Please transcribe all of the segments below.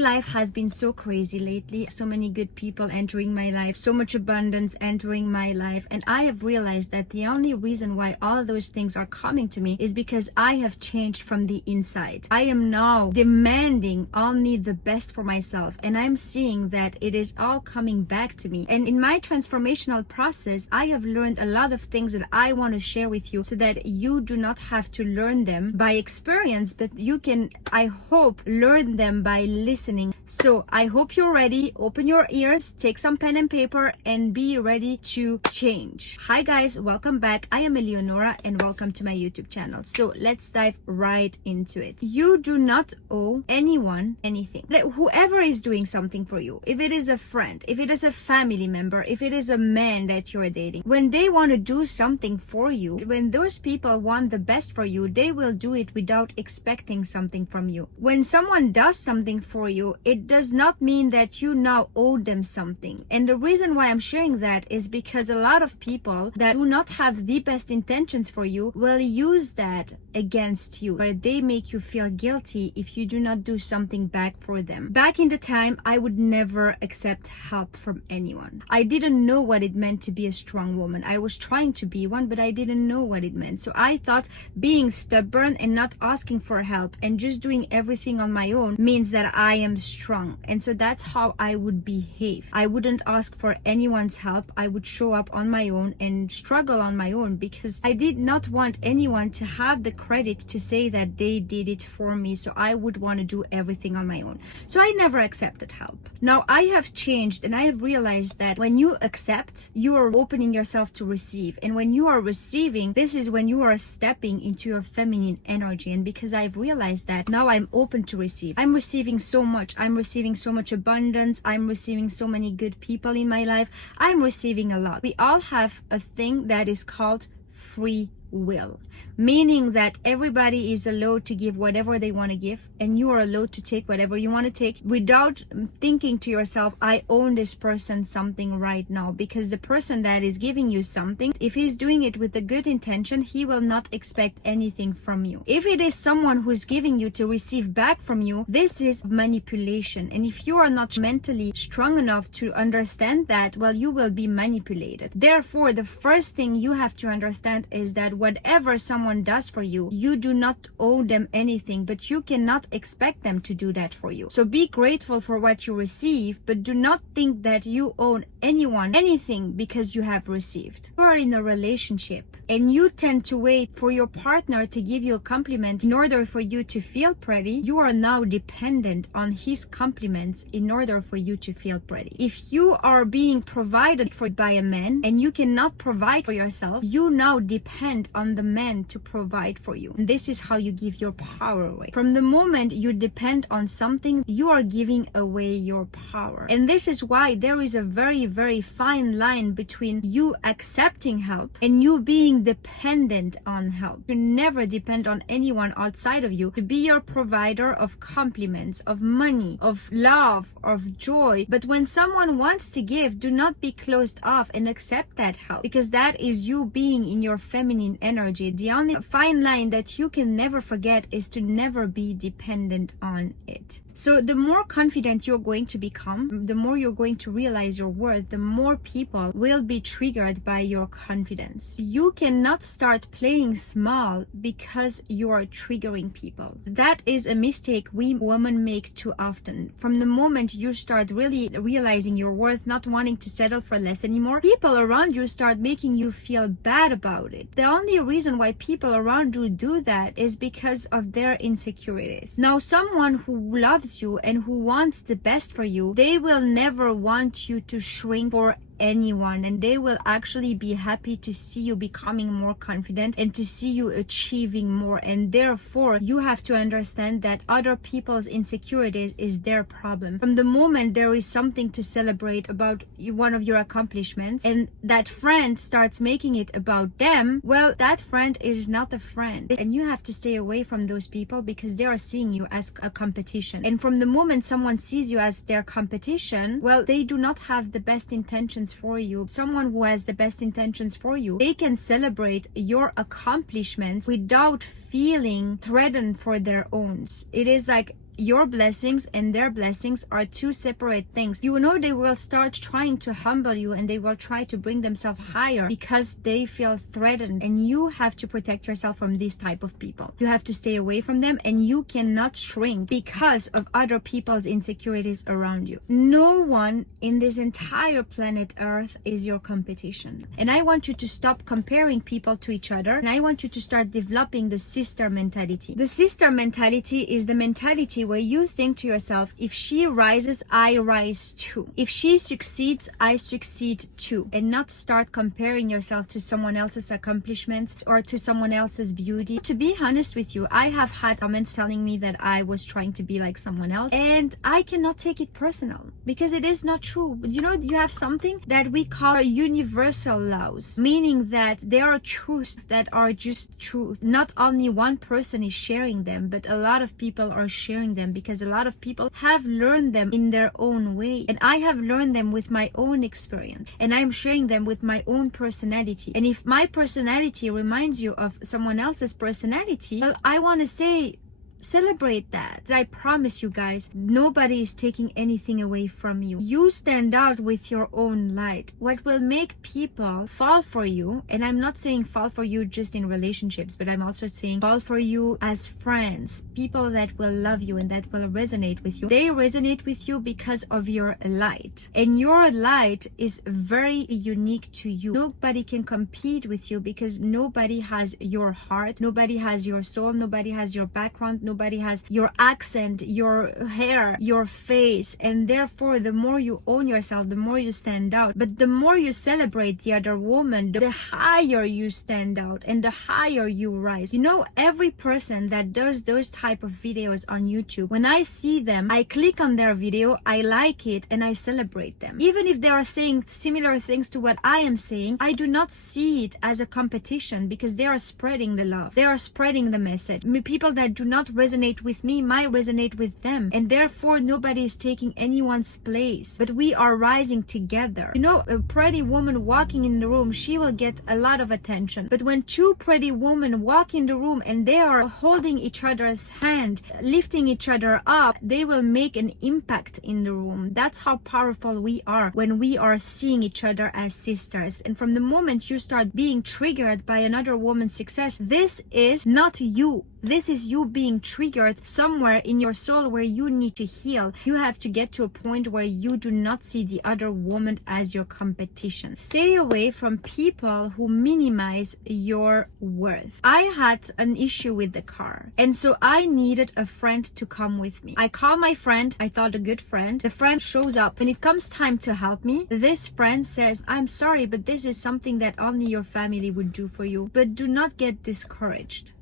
life has been so crazy lately, so many good people entering my life, so much abundance entering my life, and I have realized that the only reason why all of those things are coming to me is because I have changed from the inside. I am now demanding only the best for myself, and I'm seeing that it is all coming back to me. And in my transformational process, I have learned a lot of things that I want to share with you so that you do not have to learn them by experience, but you can, I hope, learn them by listening. So I hope you're ready. Open your ears, take some pen and paper, and be ready to change. Hi guys, welcome back. I am Eleonora and welcome to my YouTube channel. So let's dive right into it. You do not owe anyone anything. Whoever is doing something for you, if it is a friend, if it is a family member, if it is a man that you're dating, when they want to do something for you, when those people want the best for you, they will do it without expecting something from you. When someone does something for you, it does not mean that you now owe them something. And the reason why I'm sharing that is because a lot of people that do not have the best intentions for you will use that against you, where they make you feel guilty if you do not do something back for them. Back in the time, I would never accept help from anyone. I didn't know what it meant to be a strong woman. I was trying to be one, but I didn't know what it meant. So I thought being stubborn and not asking for help and just doing everything on my own means that I am strong. And so that's how I would behave. I wouldn't ask for anyone's help. I would show up on my own and struggle on my own because I did not want anyone to have the credit to say that they did it for me. So I would want to do everything on my own. So I never accepted help. Now I have changed and I have realized that when you accept, you are opening yourself to receive. And when you are receiving, this is when you are stepping into your feminine energy. And because I've realized that, now I'm open to receive. I'm receiving so much. I'm receiving so much abundance. I'm receiving so many good people in my life. I'm receiving a lot. We all have a thing that is called free will, meaning that everybody is allowed to give whatever they want to give, and you are allowed to take whatever you want to take without thinking to yourself, I own this person something right now. Because the person that is giving you something, if he's doing it with a good intention, he will not expect anything from you. If it is someone who's giving you to receive back from you, this is manipulation. And if you are not mentally strong enough to understand that, well, you will be manipulated. Therefore, the first thing you have to understand is that whatever someone does for you, you do not owe them anything, but you cannot expect them to do that for you. So be grateful for what you receive, but do not think that you owe anyone anything because you have received. You are in a relationship and you tend to wait for your partner to give you a compliment in order for you to feel pretty. You are now dependent on his compliments in order for you to feel pretty. If you are being provided for by a man and you cannot provide for yourself, you now depend on the man to provide for you. And this is how you give your power away. From the moment you depend on something, you are giving away your power. And this is why there is a very, very fine line between you accepting help and you being dependent on help. You never depend on anyone outside of you to be your provider of compliments, of money, of love, of joy. But when someone wants to give, do not be closed off and accept that help, because that is you being in your feminine energy. The only fine line that you can never forget is to never be dependent on it. So the more confident you're going to become, the more you're going to realize your worth, the more people will be triggered by your confidence. You cannot start playing small because you are triggering people. That is a mistake we women make too often. From the moment you start really realizing your worth, not wanting to settle for less anymore, people around you start making you feel bad about it. The only reason why people around you do that is because of their insecurities. Now, someone who loves you and who wants the best for you, they will never want you to shrink for anyone, and they will actually be happy to see you becoming more confident and to see you achieving more. And therefore, you have to understand that other people's insecurities is their problem. From the moment there is something to celebrate about one of your accomplishments and that friend starts making it about them, well, that friend is not a friend, and you have to stay away from those people because they are seeing you as a competition. And from the moment someone sees you as their competition, well, they do not have the best intentions for you. Someone who has the best intentions for you, they can celebrate your accomplishments without feeling threatened for their own. It is like your blessings and their blessings are two separate things. You know they will start trying to humble you, and they will try to bring themselves higher because they feel threatened, and you have to protect yourself from these type of people. You have to stay away from them, and you cannot shrink because of other people's insecurities around you. No one in this entire planet Earth is your competition. And I want you to stop comparing people to each other, and I want you to start developing the sister mentality. The sister mentality is the mentality where you think to yourself, if she rises, I rise too. If she succeeds, I succeed too. And not start comparing yourself to someone else's accomplishments or to someone else's beauty. To be honest with you, I have had comments telling me that I was trying to be like someone else, and I cannot take it personal because it is not true. You know, you have something that we call universal laws, meaning that there are truths that are just truth. Not only one person is sharing them, but a lot of people are sharing them because a lot of people have learned them in their own way, and I have learned them with my own experience, and I'm sharing them with my own personality. And if my personality reminds you of someone else's personality, well, I want to say, celebrate that. I promise you guys, nobody is taking anything away from you. You stand out with your own light. What will make people fall for you, and I'm not saying fall for you just in relationships, but I'm also saying fall for you as friends, people that will love you and that will resonate with you. They resonate with you because of your light, and your light is very unique to you. Nobody can compete with you because nobody has your heart, nobody has your soul, nobody has your background, nobody has your accent, your hair, your face. And therefore, the more you own yourself, the more you stand out. But the more you celebrate the other woman, the higher you stand out and the higher you rise. You know, every person that does those type of videos on YouTube, when I see them, I click on their video, I like it, and I celebrate them. Even if they are saying similar things to what I am saying, I do not see it as a competition because they are spreading the love. They are spreading the message. People that do not resonate with me might resonate with them, and therefore nobody is taking anyone's place, but we are rising together. You know, a pretty woman walking in the room, she will get a lot of attention, but when two pretty women walk in the room and they are holding each other's hand, lifting each other up, they will make an impact in the room. That's how powerful we are when we are seeing each other as sisters. And from the moment you start being triggered by another woman's success, this is not you. This is you being triggered somewhere in your soul where you need to heal. You have to get to a point where you do not see the other woman as your competition. Stay away from people who minimize your worth. I had an issue with the car, and so I needed a friend to come with me. I call my friend, I thought a good friend. The friend shows up. When it comes time to help me, this friend says, I'm sorry, but this is something that only your family would do for you. But do not get discouraged.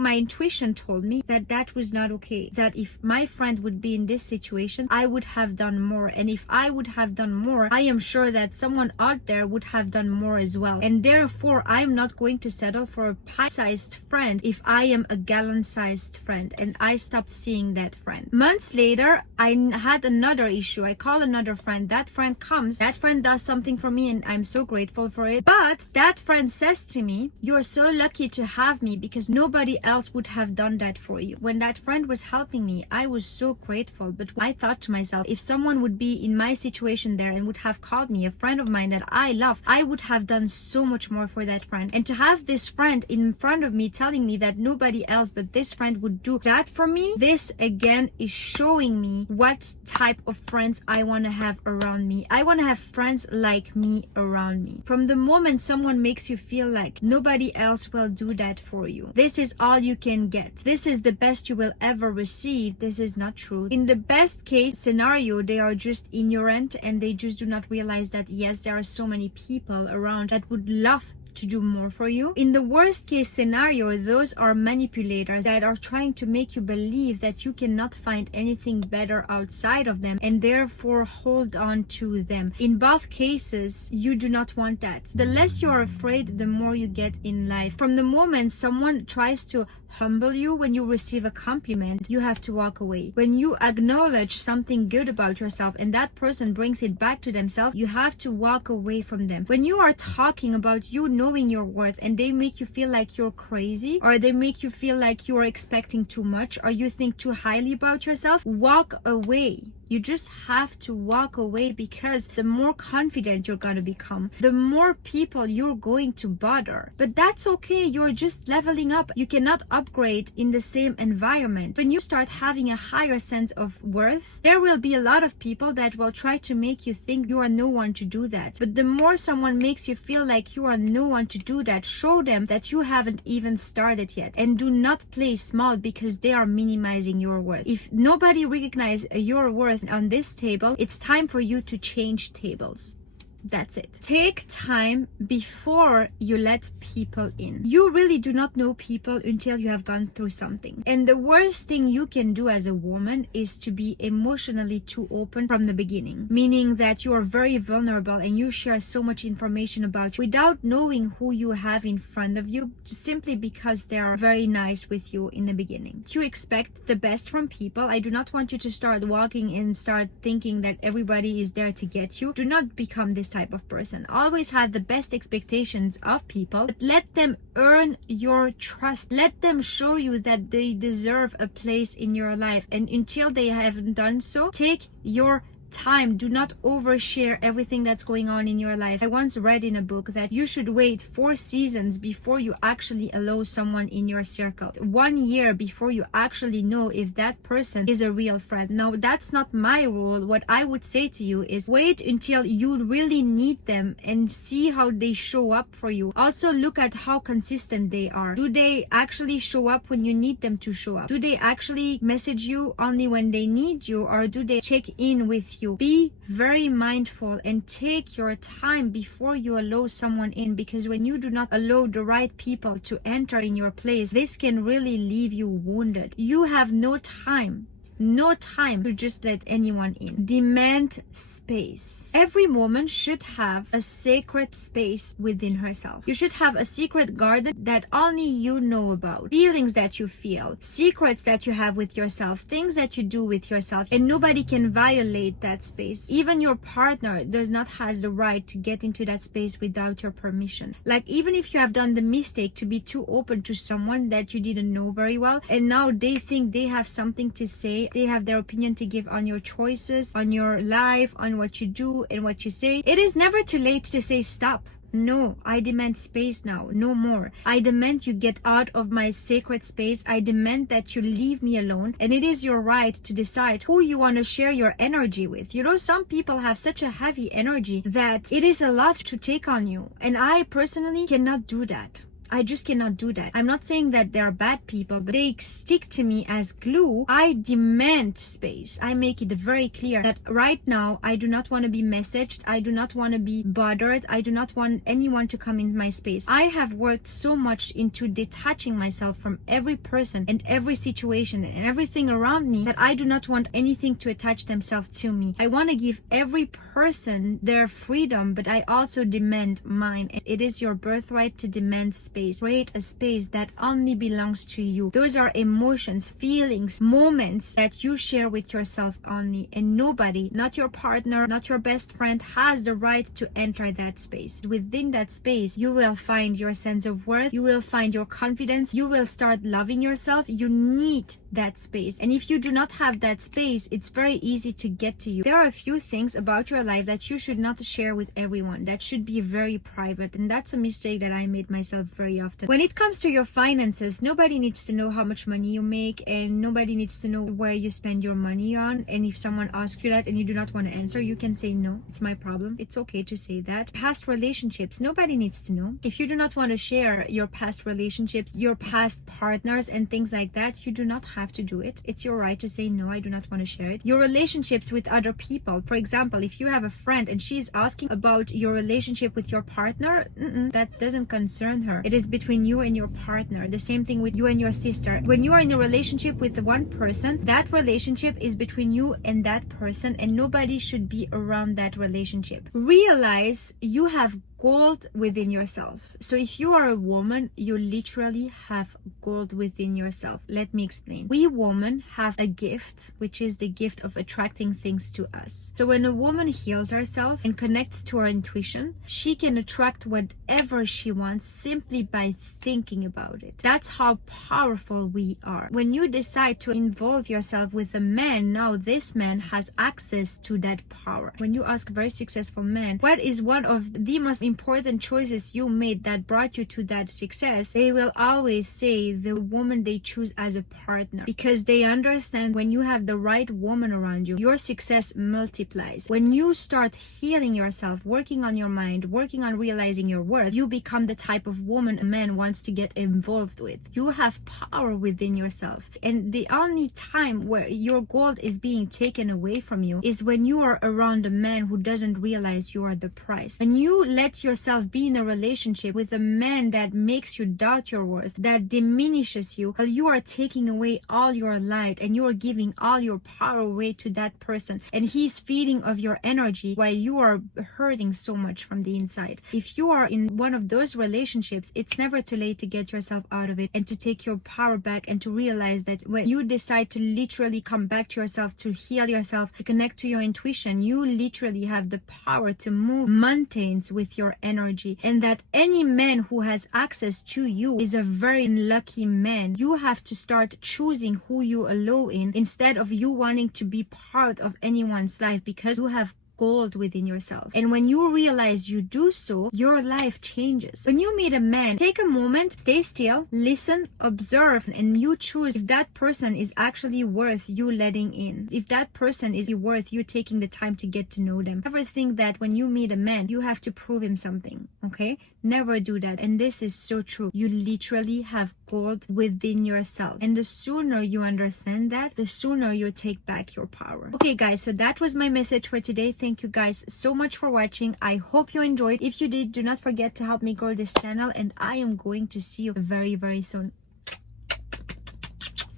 My intuition told me that that was not okay, that if my friend would be in this situation, I would have done more. And if I would have done more, I am sure that someone out there would have done more as well. And therefore, I'm not going to settle for a pie-sized friend if I am a gallon-sized friend. And I stopped seeing that friend. Months later, I had another issue. I call another friend. That friend comes. That friend does something for me, and I'm so grateful for it. But that friend says to me, you're so lucky to have me because nobody else would have done that for you. When that friend was helping me, I was so grateful. But I thought to myself, if someone would be in my situation there and would have called me, a friend of mine that I love, I would have done so much more for that friend. And to have this friend in front of me telling me that nobody else but this friend would do that for me, this again is showing me what type of friends I want to have around me. I want to have friends like me around me. From the moment someone makes you feel like nobody else will do that for you, this is all you can get. This is the best you will ever receive. This is not true. In the best case scenario, they are just ignorant and they just do not realize that yes, there are so many people around that would love to do more for you. In the worst case scenario, those are manipulators that are trying to make you believe that you cannot find anything better outside of them and therefore hold on to them. In both cases, you do not want that. The less you're afraid, the more you get in life. From the moment someone tries to humble you, when you receive a compliment, you have to walk away. When you acknowledge something good about yourself and that person brings it back to themselves, you have to walk away from them. When you are talking about you knowing your worth and they make you feel like you're crazy, or they make you feel like you're expecting too much, or you think too highly about yourself, walk away. You just have to walk away, because the more confident you're gonna become, the more people you're going to bother. But that's okay, you're just leveling up. You cannot upgrade in the same environment. When you start having a higher sense of worth, there will be a lot of people that will try to make you think you are no one to do that. But the more someone makes you feel like you are no one to do that, show them that you haven't even started yet. And do not play small, because they are minimizing your worth. If nobody recognizes your worth on this table, it's time for you to change tables. That's it. Take time before you let people in. You really do not know people until you have gone through something. And the worst thing you can do as a woman is to be emotionally too open from the beginning. Meaning that you are very vulnerable and you share so much information about you without knowing who you have in front of you, simply because they are very nice with you in the beginning. You expect the best from people. I do not want you to start walking and start thinking that everybody is there to get you. Do not become this type of person. Always have the best expectations of people, but let them earn your trust. Let them show you that they deserve a place in your life. And until they haven't done so, take your time. Do not overshare everything that's going on in your life. I once read in a book that you should wait 4 seasons before you actually allow someone in your circle. 1 year before you actually know if that person is a real friend. Now, that's not my rule. What I would say to you is wait until you really need them and see how they show up for you. Also, look at how consistent they are. Do they actually show up when you need them to show up? Do they actually message you only when they need you, or do they check in with you? Be very mindful and take your time before you allow someone in, because when you do not allow the right people to enter in your place, this can really leave you wounded. You have no time to just let anyone in. Demand space. Every woman should have a sacred space within herself. You should have a secret garden that only you know about. Feelings that you feel, secrets that you have with yourself, things that you do with yourself, and nobody can violate that space. Even your partner does not have the right to get into that space without your permission. Like, even if you have done the mistake to be too open to someone that you didn't know very well, and now they think they have something to say, they have their opinion to give on your choices, on your life, on what you do and what you say, it is never too late to say stop. No, I demand space now, no more. I demand you get out of my sacred space. I demand that you leave me alone. And it is your right to decide who you want to share your energy with. You know, some people have such a heavy energy that it is a lot to take on you. And I personally cannot do that. I just cannot do that. I'm not saying that they're bad people, but they stick to me as glue. I demand space. I make it very clear that right now I do not want to be messaged. I do not want to be bothered. I do not want anyone to come in my space. I have worked so much into detaching myself from every person and every situation and everything around me that I do not want anything to attach themselves to me. I want to give every person their freedom, but I also demand mine. It is your birthright to demand space. Create a space that only belongs to you. Those are emotions, feelings, moments that you share with yourself only, and nobody, not your partner, not your best friend, has the right to enter that space. Within that space, you will find your sense of worth, you will find your confidence, you will start loving yourself. You need that space, and if you do not have that space, it's very easy to get to you. There are a few things about your life that you should not share with everyone. That should be very private, and that's a mistake that I made myself very often. When it comes to your finances, nobody needs to know how much money you make, and nobody needs to know where you spend your money on. And if someone asks you that and you do not want to answer, you can say no, it's my problem. It's okay to say that. Past relationships, nobody needs to know. If you do not want to share your past relationships, your past partners and things like that, you do not have to do it. It's your right to say no, I do not want to share it. Your relationships with other people, for example, if you have a friend and she's asking about your relationship with your partner, that doesn't concern her. It is between you and your partner. The same thing with you and your sister. When you are in a relationship with one person, that relationship is between you and that person, and nobody should be around that relationship. Realize you have gold within yourself. So if you are a woman, you literally have gold within yourself. Let me explain. We women have a gift, which is the gift of attracting things to us. So when a woman heals herself and connects to her intuition, she can attract whatever she wants simply by thinking about it. That's how powerful we are. When you decide to involve yourself with a man, now this man has access to that power. When you ask a very successful man, what is one of the most important choices you made that brought you to that success, they will always say the woman they choose as a partner, because they understand when you have the right woman around you, your success multiplies. When you start healing yourself, working on your mind, working on realizing your worth, you become the type of woman a man wants to get involved with. You have power within yourself, and the only time where your gold is being taken away from you is when you are around a man who doesn't realize you are the price. When you let yourself be in a relationship with a man that makes you doubt your worth, that diminishes you, while you are taking away all your light and you are giving all your power away to that person, and he's feeding of your energy while you are hurting so much from the inside. If you are in one of those relationships, it's never too late to get yourself out of it and to take your power back, and to realize that when you decide to literally come back to yourself, to heal yourself, to connect to your intuition, you literally have the power to move mountains with your energy, and that any man who has access to you is a very lucky man. You have to start choosing who you allow in, instead of you wanting to be part of anyone's life, because you have gold within yourself. And when you realize you do so, your life changes. When you meet a man, take a moment, stay still, listen, observe, and you choose if that person is actually worth you letting in. If that person is worth you taking the time to get to know them. Never think that when you meet a man, you have to prove him something, okay? Never do that. And this is so true. You literally have gold within yourself. And the sooner you understand that, the sooner you take back your power. Okay, guys, so that was my message for today. Thank you guys so much for watching. I hope you enjoyed. If you did, do not forget to help me grow this channel, and I am going to see you very, very soon.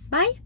Bye.